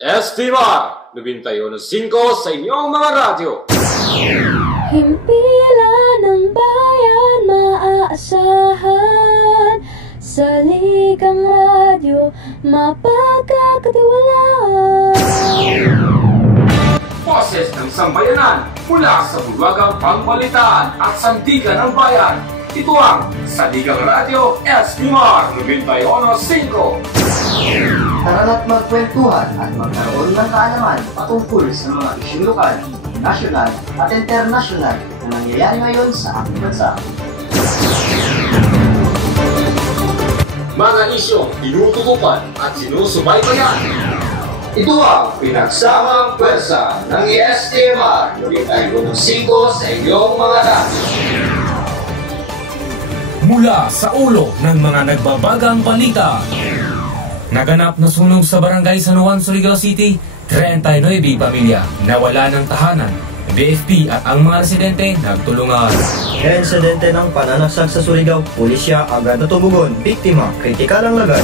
Estimar 91.5 sa inyong mga radyo. Himpilan ng bayan maaasahan, sa Ligang Radyo mapagkakatiwalaan. Boses ng sambayanan mula sa bulwagang pangbalitaan at sandigan ng bayan. Ito ang Saligang Radyo Estimar 91.5. Tara't magkwentuhan at magkaroon ng kaalaman patungkol sa mga isyong lokal, nasyonal at internasyonal na nangyayari ngayon sa ating bansa. Mga isyong tinututukan at sinusubaybayan. Ito ang pinagsamang pwersa ng ESTMR 91.5 sa inyong mga radyo. Mula sa ulo ng mga nagbabagang balita. Naganap na sunog sa barangay San Juan, Surigao City, 39 pamilya nawala ng tahanan. BFP at ang mga residente nagtulungan. Insidente ng pananaksak sa Surigao, pulisya agad na tumugon, biktima, kritikal ang lagay.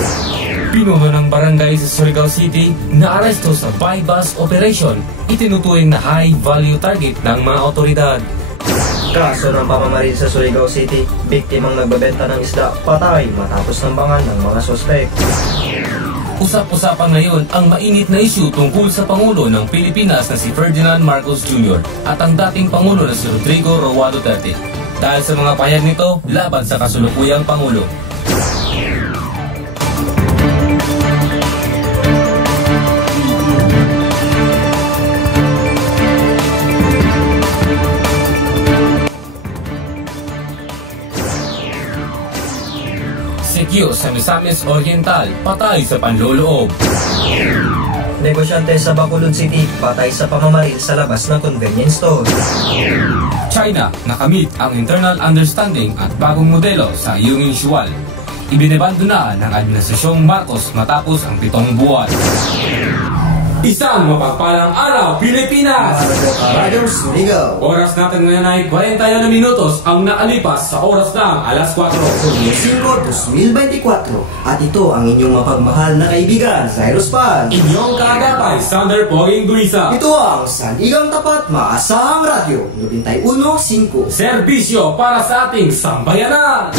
Pinuno ng barangay sa Surigao City na aresto sa buy-bust operation, itinuturing na high-value target ng mga otoridad. Kaso ng pamamaril sa Surigao City, biktimang nagbebenta ng isda, patay matapos nambangan ng mga sospek. Usap-usapan ngayon ang mainit na isyu tungkol sa Pangulo ng Pilipinas na si Ferdinand Marcos Jr. at ang dating Pangulo na si Rodrigo Roa Duterte. Dahil sa mga pahayag nito laban sa kasulukuyang Pangulo. Sekyo sa Misamis Oriental, patay sa panloloob. Negosyante sa Bacolod City, patay sa pamamaril sa labas ng convenience store. China nakamit ang internal understanding at bagong modelo sa Yungin Shual. Ibinabando na ng Administrasyong Marcos matapos ang 7 buwan. Isang mapagpalang araw, Pilipinas! Radyo Surigao. Oras natin ngayon ay 41 minutos ang nakalipas sa oras ng alas 4. Hulyo 5, 2024. At ito ang inyong mapagmahal na kaibigan, Cyrus Paz. Inyong kaagapay, Sander Poging Duisa. Ito ang Saligang Tapat Maasahang Radyo 91.5. Serbisyo para sa ating sambayanan!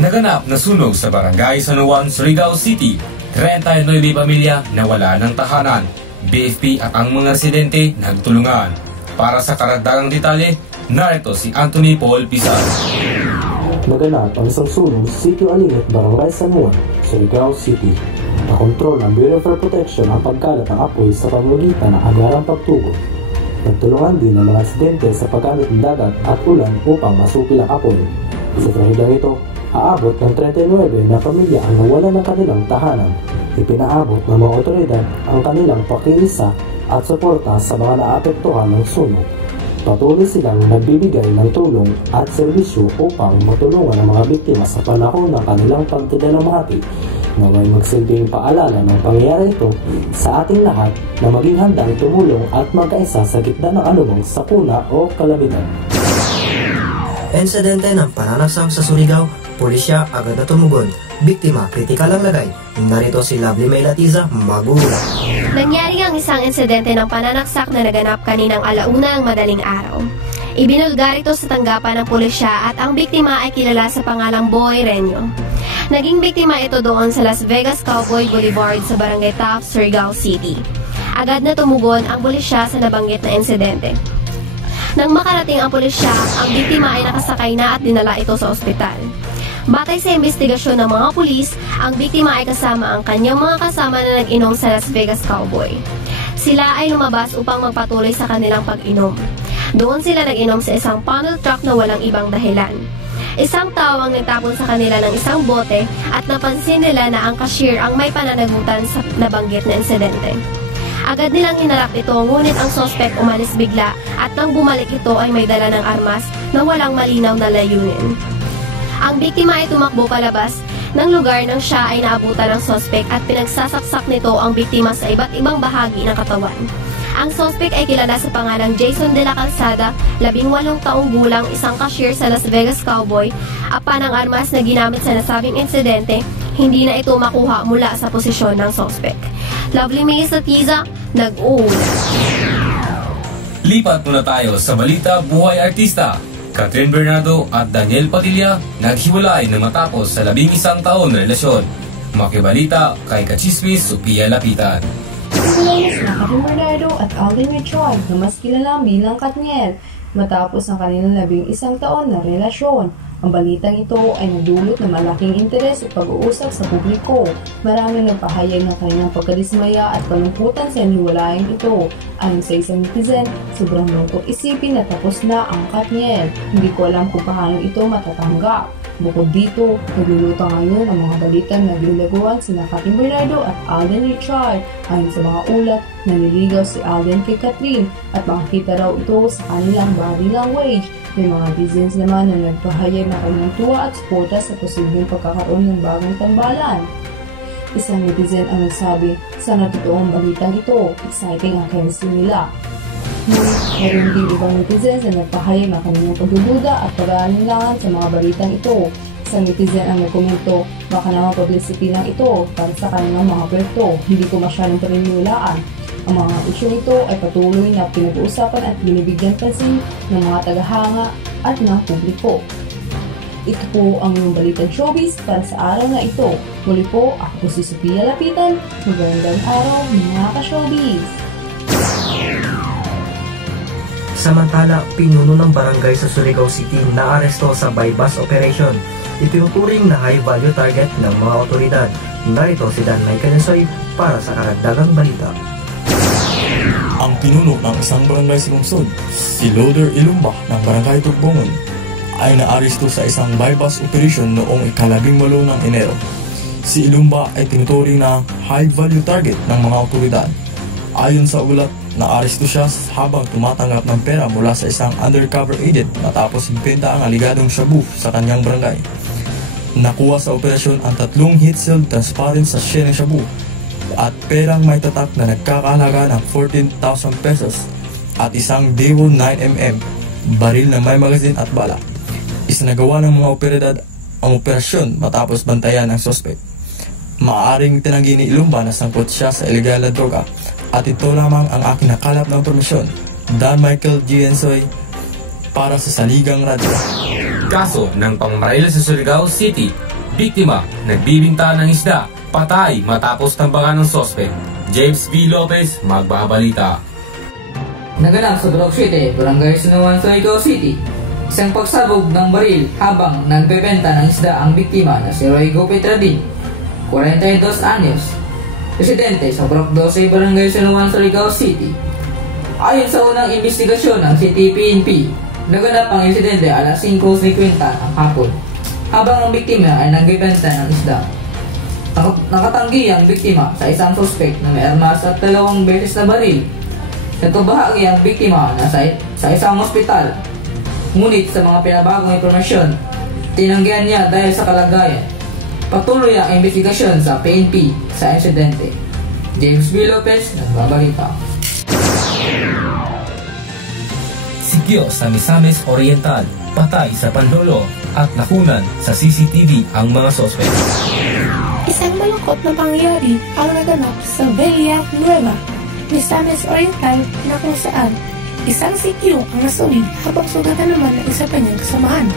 Naganap na sunog sa barangay San Juan, Surigao City. 39 pamilya nawala ng tahanan. BFP at ang mga residente nagtulungan. Para sa karagdagang detalye, narito si Anthony Paul Pizar. Naganap ang isang sunog sa Sitio Alingat, Barangay San Juan, Surigao City. Nakontrol ng Bureau of Protection ang pagkalat ng apoy sa pamamagitan ng agarang pagtugon. Nagtulungan din ang mga residente sa paggamit ng dagat at ulan upang masupil ang apoy. Sa trahedang ito, aabot ng 39 na pamilya ang nawala ng kanilang tahanan. Ipinaabot ng mga otoridad ang kanilang pakiisa at suporta sa mga naapektuhan ng sunog. Patuloy silang nagbibigay ng tulong at serbisyo upang matulungan ang mga biktima sa panahon ng kanilang pagkadalamhati. Naway magsilbing paalala ng pangyayari ito sa ating lahat na maging handang tumulong at magkaisa sa gitna ng anumang sakuna o kalamidad. Insidente ng pananaksak sa Surigao, pulisya agad na tumugon, biktima, kritikal ang lagay. Narito si Lovely May Latiza, Magula. Nangyari ang isang insidente ng pananaksak na naganap kaninang alauna ang madaling araw. Ibinulgar ito sa tanggapan ng pulisya at ang biktima ay kilala sa pangalang Boy Renyo. Naging biktima ito doon sa Las Vegas Cowboy Boulevard sa Barangay Taft, Surigao City. Agad na tumugon ang pulisya sa nabanggit na insidente. Nang makarating ang pulisya, ang biktima ay nakasakay na at dinala ito sa ospital. Batay sa investigasyon ng mga pulis, ang biktima ay kasama ang kanyang mga kasama na nag-inom sa Las Vegas Cowboy. Sila ay lumabas upang magpatuloy sa kanilang pag-inom. Doon sila nag-inom sa isang funnel truck na walang ibang dahilan. Isang tao ang nagtapon sa kanila ng isang bote at napansin nila na ang cashier ang may pananagutan sa nabanggit na insidente. Agad nilang hinarap ito, ngunit ang sospek umalis bigla at nang bumalik ito ay may dala ng armas na walang malinaw na layunin. Ang biktima ay tumakbo palabas ng lugar nang siya ay naabutan ng sospek at pinagsasaksak nito ang biktima sa iba't ibang bahagi ng katawan. Ang sospek ay kilala sa pangalang Jason de la Calzada, 18 taong gulang, isang cashier sa Las Vegas Cowboy. Apa ng armas na ginamit sa nasabing insidente, hindi na ito makuha mula sa posisyon ng sospek. Lovely Mays at Tiza, nag-uulat. Lipat muna tayo sa balita buhay artista. Catherine Bernardo at Daniel Padilla naghiwalay na matapos sa 11 taon na relasyon. Makibalita kay Kachismis Sophia Lapitan. Naghiwalay na Catherine Bernardo at Alden Richard na mas kilala bilang Katniel matapos ang kanilang 11 taon na relasyon. Ang balitang ito ay nagdulot ng malaking interes at pag-uusap sa publiko. Maraming nagpahayag ng kanilang pagkadismaya at kalungkutan sa hiwalayan ito. Ayon sa isang netizen, sobrang lungkot isipin na tapos na ang Katniel. Hindi ko alam kung paano ito matatanggap. Bukod dito, nagluluto ngayon ang mga balitang nagliligawan sina Catherine Bernardo at Alden Richard. Ayon sa mga ulat, naniligaw si Alden kay Catherine at makikita raw ito sa kanilang body language. May mga netizens naman na nagpahayag na kanilang tuwa at suporta sa posibleng pagkakaroon ng bagong tambalan. Isang netizen ang nagsabi, sana totoong balitang ito, exciting ang chemistry nila. Ngunit mayroon din ibang netizens na nagpahayag na kanilang pagdududa at pag-aalinlangan sa mga balitang ito. Isang netizen ang nagkomento, baka naman publicity lang ito para sa kanilang mga proyekto, hindi ko masyadong paniniwalaan. Ang mga isyong ito ay patuloy na pinag-uusapan at binibigyan pansin ng mga tagahanga at ng publiko. Ito po ang iyong balitang showbiz para sa araw na ito. Muli po, ako po si Sophia Lapitan. Magandang araw mga ka-showbiz! Samantala, pinuno ng barangay sa Surigao City na aresto sa bypass operation. Itinuturing na high-value target ng mga otoridad. Narito si Dan Michael Ensoy para sa karagdagang balita. Ang pinuno ng isang barangay sa lungsod, si Loder Ilumba ng Barangay Tugbongon, ay naaresto sa isang bypass operation noong ika-18 ng Enero. Si Ilumba ay tinuturing na high-value target ng mga otoridad. Ayon sa ulat, naaresto siya habang tumatanggap ng pera mula sa isang undercover agent matapos ibenta ang aligadong shabu sa kanyang barangay. Nakuha sa operasyon ang 3 heat-sealed transparent sachet ng shabu at perang may tatak na nagkakahalaga ng 14,000 pesos at isang Devon 9mm baril na may magazine at bala. Isinagawa ng mga otoridad ang operasyon matapos bantayan ang suspect. Maaaring tinanggi ni Ilumba na sangkot siya sa ilegal na droga at ito lamang ang aking nakalap na impormasyon. Dan Michael G. Ensoy para sa Saligang Radio. Kaso ng pangmaril sa Surigao City, biktima nagbibinta ng isda, patay matapos tambangan ng sospek. James V. Lopez, magbabalita. Naganap sa Brook City, Barangay Sinuan, Surigao City. Isang pagsabog ng baril habang nagbebenta ng isda ang biktima na si Roy Gopetradin, 42 anyos, residente sa Brook 12, Barangay Sinuan, Surigao City. Ayon sa unang investigasyon ng City PNP, naganap ang insidente alas 5:50 ng hapon habang ang biktima ay nagbebenta ng isda. Nakatanggi ang biktima sa isang suspect na may armas at 2 beses na baril. Nagpabahagi ang biktima na sa isang ospital. Ngunit sa mga pinabagong impormasyon, tinanggihan niya dahil sa kalagayan. Patuloy ang investigasyon sa PNP sa insidente. James B. Lopez, nagbabalita. Sikyo sa Misamis Oriental, patay sa panlolo at nakunan sa CCTV ang mga sospek. Isang malungkot na pangyayari ang naganap sa Villa Nueva, Misamis Oriental na kung saan isang sikyo ang nasulid habang sugatan naman ng isa pa niyang kasamahan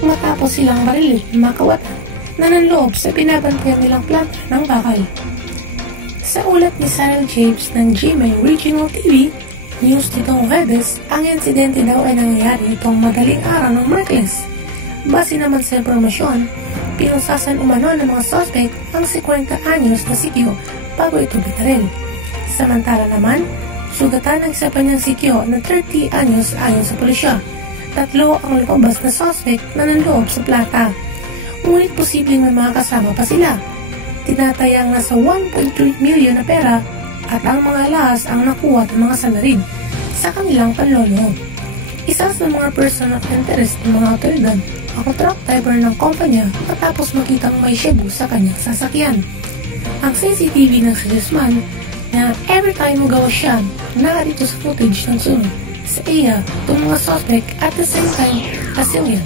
matapos silang marilin ng mga kawatan na nanloob sa binabantayan nilang planta ng bakal. Sa ulat ni Sarah James ng GMA Regional TV News nitong Huwebes, ang insidente daw ay nangyayari itong madaling araw ng Martes. Base naman sa impormasyon, pinusasan umano ng mga suspect ang 50 anyos na sikyo bago ito bitaril. Samantala naman, sugatan ng isa pa niyang sikyo na 30 anyos ayon sa pulisya. 3 ang lumabas na suspect na nanloob sa plata. Ngunit posibleng may mga kasama pa sila. Tinatayang nasa 1.3 million na pera at ang mga lahas ang nakuha ng mga salarin sa kanilang panlolo. Isa sa mga person of interest ng mga otoridad ang truck driver ng kumpanya matapos makitang may shabu sa kanyang sasakyan. Ang CCTV ng salesman na every time magawa siya narito sa footage ng sunod sa iya itong mga suspect at the same time Brazilian.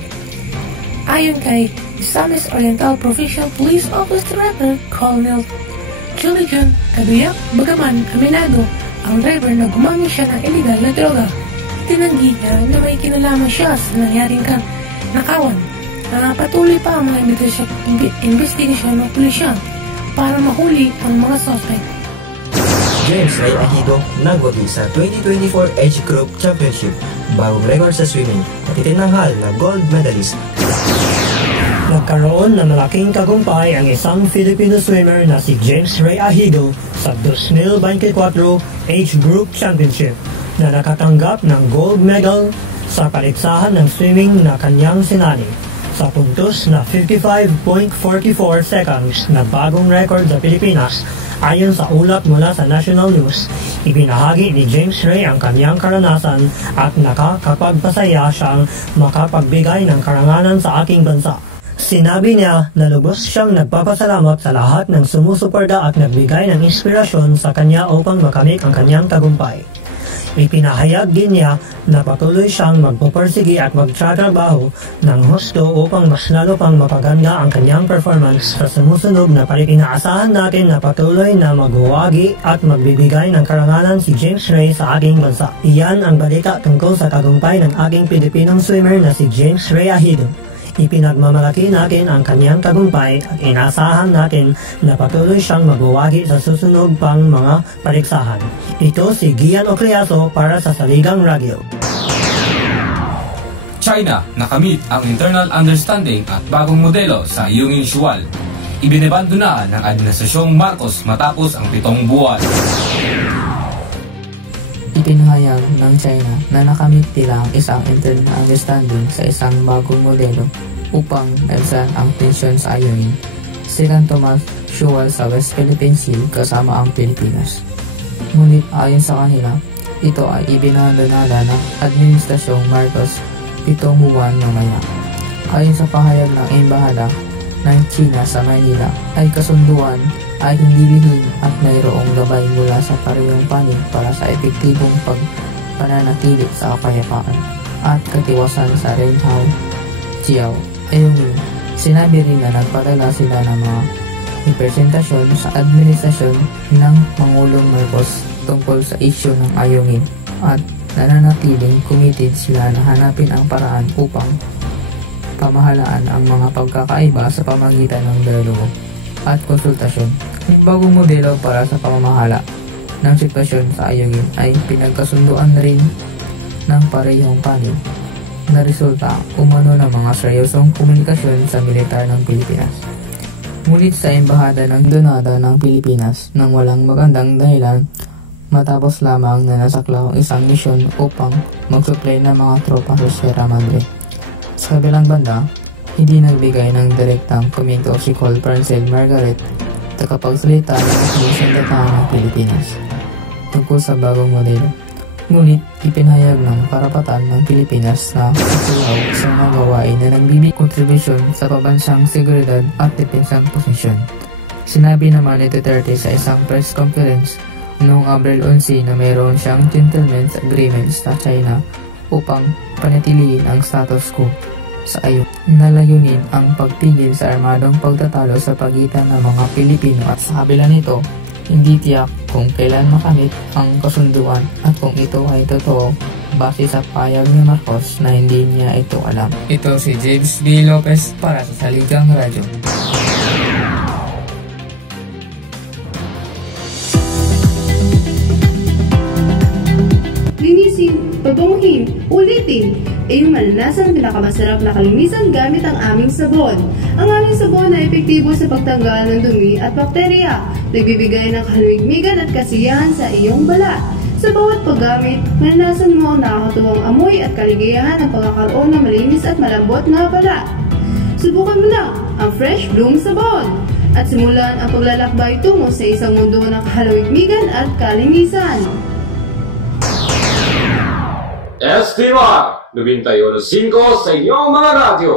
Ayon kay Misamis Oriental Provincial Police Office Director Colonel Silicon, kabiyak, bagaman aminado ang driver na gumamit siya ng illegal na droga. Itinanggi niya na may kinalaman siya sa nangyaring nakawan. Patuloy pa ang mga investigasyon ng pulisya para mahuli ang mga suspect. James Ray Ahido nagwagi sa 2024 Age Group Championship, bagong record sa swimming at itinanghal na gold medalist. Nagkaroon ng malaking tagumpay ang isang Filipino swimmer na si James Ray Ahido sa 2024 Age Group Championship na nakatanggap ng gold medal sa paligsahan ng swimming na kanyang sinani sa puntos na 55.44 seconds na bagong record sa Pilipinas. Ayon sa ulat mula sa National News, ibinahagi ni James Ray ang kanyang karanasan at nakakapagpasaya siyang makapagbigay ng karangalan sa aking bansa. Sinabi niya na lubos siyang nagpapasalamat sa lahat ng sumusuporta at nagbigay ng inspirasyon sa kanya upang makamit ang kanyang tagumpay. Ipinahayag din niya na patuloy siyang magpupursige at magtratrabaho ng husto upang mas lalo pang mapaganda ang kanyang performance sa sumusunod na inaasahan natin na patuloy na maghuwagi at magbibigay ng karangalan si James Ray sa aking bansa. Iyan ang balita tungkol sa tagumpay ng aking Pilipinong swimmer na si James Ray Ahido. Ipinagmamalaki natin ang kanyang tagumpay at inaasahan natin na patuloy siyang magwawagi sa susunod pang mga paligsahan. Ito si Gian Ocreaso para sa Saligang Radio. China nakamit ang internal understanding at bagong modelo sa Yungin Shual. Ibinebando na ng Administrasyong Marcos matapos ang 7 buwan. Ipinahayag ng China na nakamit nila ang isang internal understanding sa isang bagong modelo upang maibsan ang tensyon sa Ayungin, Silang Tomas Shual sa West Philippine Sea kasama ang Pilipinas. Ngunit ayon sa kanila, ito ay ibinabandonada ng Administrasyong Marcos 7 buwan mamaya. Ayon sa pahayag ng Embahada ng China sa Manila, ay kasunduan ay hindi lihim at mayroong gabay mula sa parehong panig para sa epektibong pagpananatili sa kapayapaan at katiwasan sa Renhao, Chiao, Ayungin. Sinabi rin na nagpadala sila ng mga representasyon sa administrasyon ng Pangulong Marcos tungkol sa isyu ng Ayungin at nananatiling committed sila na hanapin ang paraan upang pamahalaan ang mga pagkakaiba sa pamagitan ng dialogo at konsultasyon. Ang bagong modelo para sa pamamahala ng sitwasyon sa Ayungin ay pinagkasunduan rin ng parehong panig na resulta umano ng mga seryosong komunikasyon sa militar ng Pilipinas. Ngunit sa Embahada ng Donada ng Pilipinas nang walang magandang dahilan matapos lamang na nasaklaw ang isang misyon upang mag-supply ng mga tropa sa Sierra Madre. Sa kabilang banda, hindi nagbigay ng direktang komento si Col. Francel Margaret, tagapagsalita ng Sindikahan ng Pilipinas tungkol sa bagong modelo. Ngunit ipinahayag ng karapatan ng Pilipinas na ituyaw sa mga gawain na nagbibigay kontribusyon sa pabansang seguridad at depensang posisyon. Sinabi naman ni Duterte sa isang press conference noong Abril 11 na mayroon siyang gentleman's agreement sa China upang panatilihin ang status quo sa Ayungin. Nalayunin ang pagpigil sa armadong pagtatalo sa pagitan ng mga Pilipino at sa kabila nito, hindi tiyak kung kailan makamit ang kasunduan at kung ito ay totoo base sa payag ni Marcos na hindi niya ito alam. Ito si James B. Lopez para sa Saligang Radio. Linisin, pabunghin, ulitin. Iyong malanasan pinakamasarap na kalinisan gamit ang aming sabon. Ang aming sabon ay epektibo sa pagtanggal ng dumi at bakterya. Nagbibigay ng kaluwigmigan at kasiyahan sa iyong balat. Sa bawat paggamit, malanasan mo ang nakakatuwang amoy at kaligayahan ng pagkakaroon ng malinis at malambot na balat. Subukan mo na ang Fresh Bloom Sabon at simulan ang paglalakbay tungo sa isang mundo ng kaluwigmigan at kalinisan. Estimar 91.5 sa inyong mga radyo.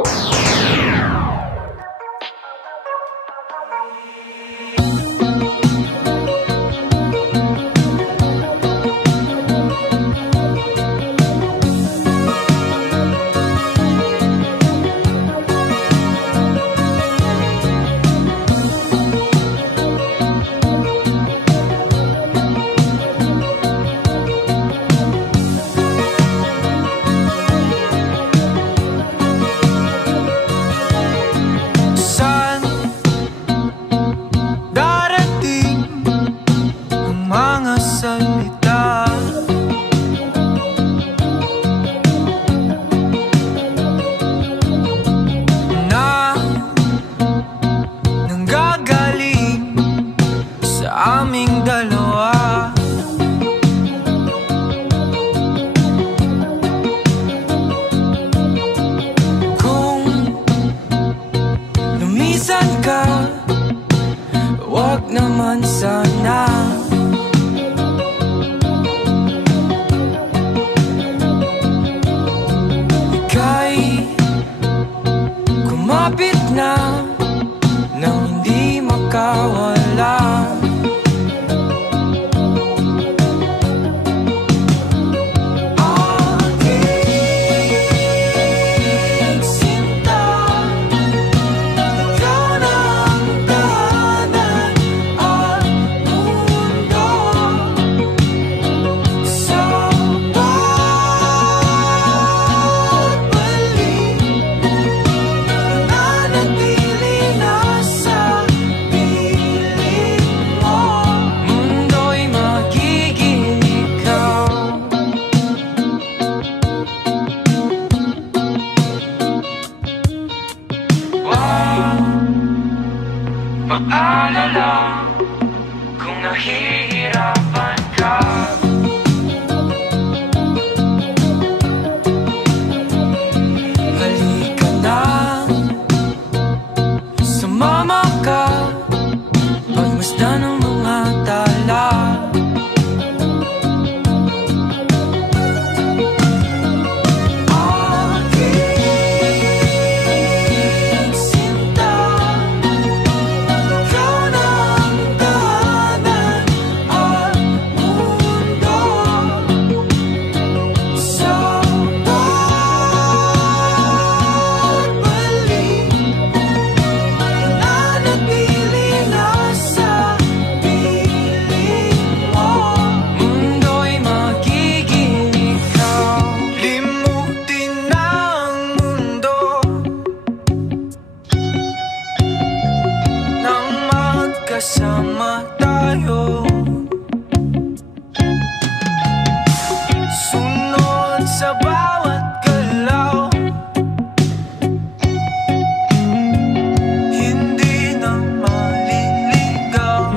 aming dalawa. Kung lumisan ka, wag naman sana. Ika'y kumapit na nang hindi makawala. Pag-alala kung nahihirapan ka. Halika na, sumama ka, pagmasdan ng mga tala. Kasama tayo, sunod sa bawat galaw, hindi na maliligaw.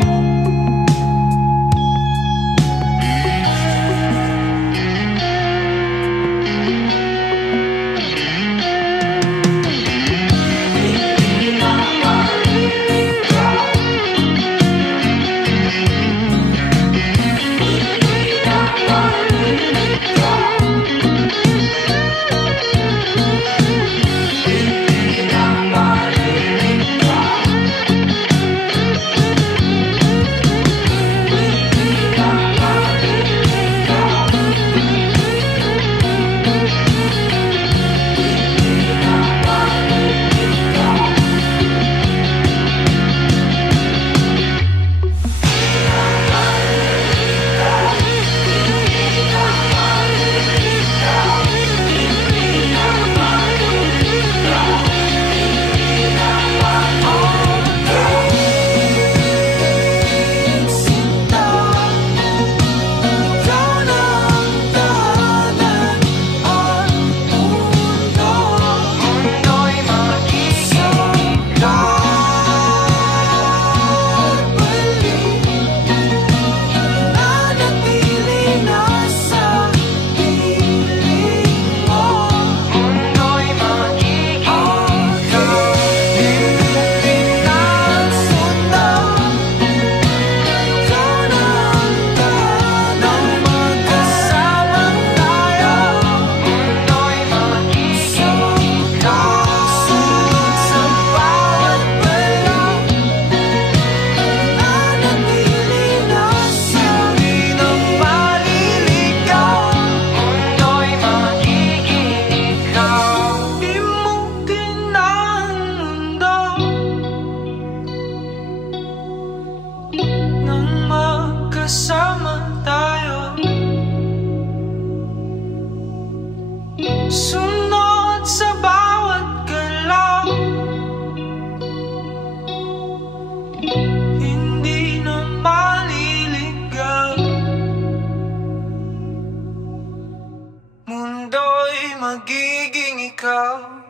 Kasama tayo, sunod sa bawat galaw, hindi na maliligaw. Mundo'y magiging ikaw.